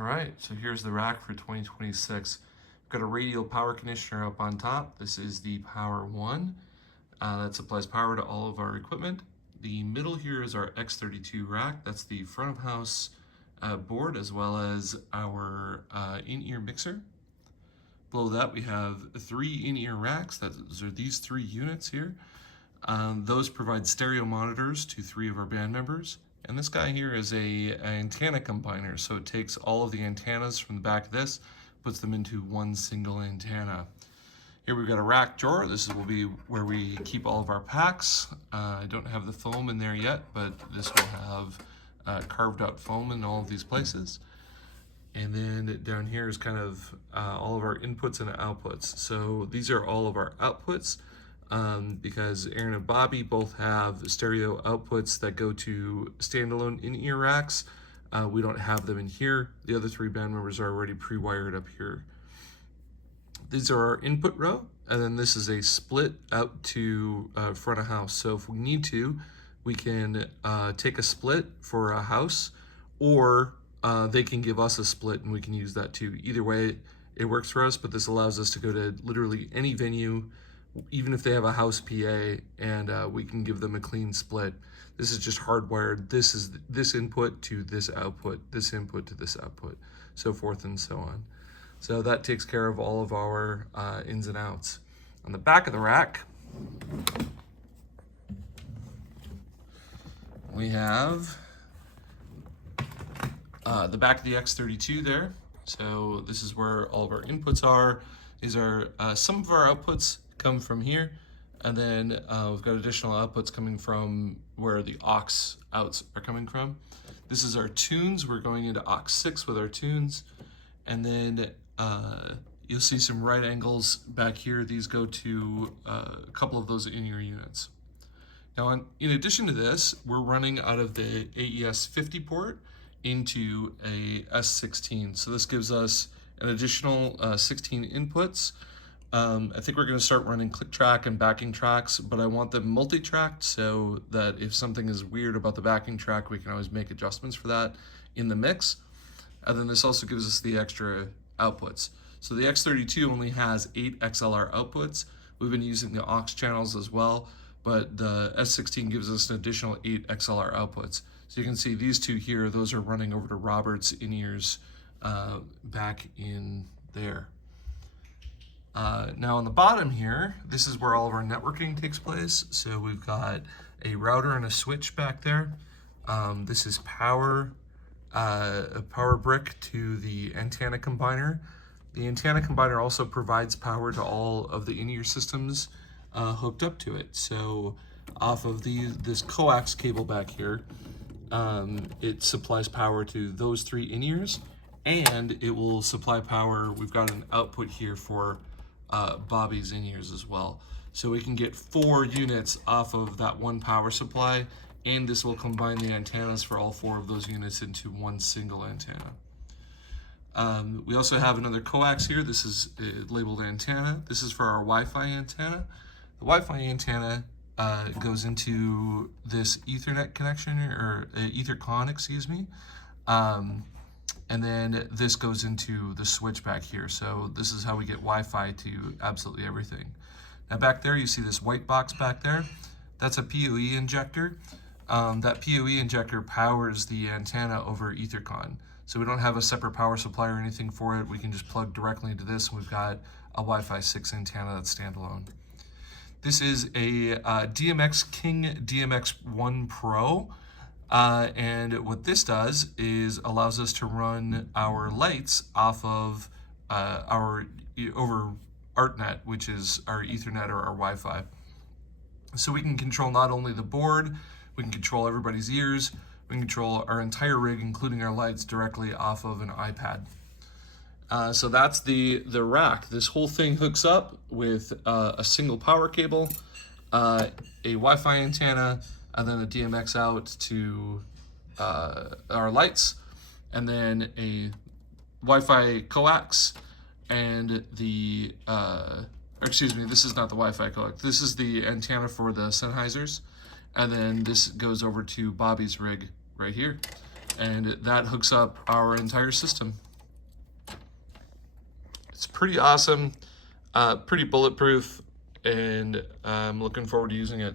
All right, so here's the rack for 2026. We've got a radial power conditioner up on top. This is the Power 1. That supplies power to all of our equipment. The middle here is our X32 rack. That's the front of house board as well as our in-ear mixer. Below that we have 3 in-ear racks. Those are these 3 units here. Those provide stereo monitors to 3 of our band members. And this guy here is an antenna combiner, so it takes all of the antennas from the back of this, puts them into one single antenna. Here we've got a rack drawer. This will be where we keep all of our packs. I don't have the foam in there yet, but this will have carved out foam in all of these places. And then down here is kind of all of our inputs and outputs. So these are all of our outputs. Because Aaron and Bobby both have stereo outputs that go to standalone in-ear racks. We don't have them in here. The other 3 band members are already pre-wired up here. These are our input row, and then this is a split out to front of house. So if we need to, we can take a split for a house, or they can give us a split and we can use that too. Either way, it works for us, but this allows us to go to literally any venue, even if they have a house PA, and we can give them a clean split. This is just hardwired. This is this input to this output, this input to this output, so forth and so on. So that takes care of all of our ins and outs. On the back of the rack, we have the back of the X32 there. So this is where all of our inputs are. These are some of our outputs come from here, and then we've got additional outputs coming from where the aux outs are coming from. This is our tunes. We're going into aux 6 with our tunes, and then you'll see some right angles back here. These go to a couple of those in-ear units. Now, in addition to this, we're running out of the AES 50 port into a S16. So this gives us an additional 16 inputs. I think we're going to start running click track and backing tracks, but I want them multi-tracked so that if something is weird about the backing track, we can always make adjustments for that in the mix. And then this also gives us the extra outputs. So the X32 only has 8 XLR outputs. We've been using the aux channels as well, but the S16 gives us an additional 8 XLR outputs. So you can see these 2 here, those are running over to Robert's in-ears back in there. Now on the bottom here, this is where all of our networking takes place. So we've got a router and a switch back there. This is power, a power brick to the antenna combiner. The antenna combiner also provides power to all of the in-ear systems hooked up to it. So off of this coax cable back here, it supplies power to those 3 in-ears, and it will supply power. We've got an output here for Bobby's in-ears as well. So we can get 4 units off of that one power supply, and this will combine the antennas for all 4 of those units into one single antenna. We also have another coax here. This is labeled antenna. This is for our Wi-Fi antenna. The Wi-Fi antenna goes into this Ethernet connection, or EtherCon, excuse me. And then this goes into the switch back here. So this is how we get Wi-Fi to absolutely everything. Now back there, you see this white box back there. That's a PoE injector. That PoE injector powers the antenna over EtherCon. So we don't have a separate power supply or anything for it. We can just plug directly into this, and we've got a Wi-Fi 6 antenna that's standalone. This is a DMX King DMX1 Pro. And what this does is allows us to run our lights off of over ArtNet, which is our Ethernet or our Wi-Fi. So we can control not only the board, we can control everybody's ears, we can control our entire rig, including our lights, directly off of an iPad. So that's the rack. This whole thing hooks up with a single power cable, a Wi-Fi antenna, and then a DMX out to our lights, and then a Wi-Fi coax, and the, excuse me, this is not the Wi-Fi coax. This is the antenna for the Sennheisers, and then this goes over to Bobby's rig right here, and that hooks up our entire system. It's pretty awesome, pretty bulletproof, and I'm looking forward to using it.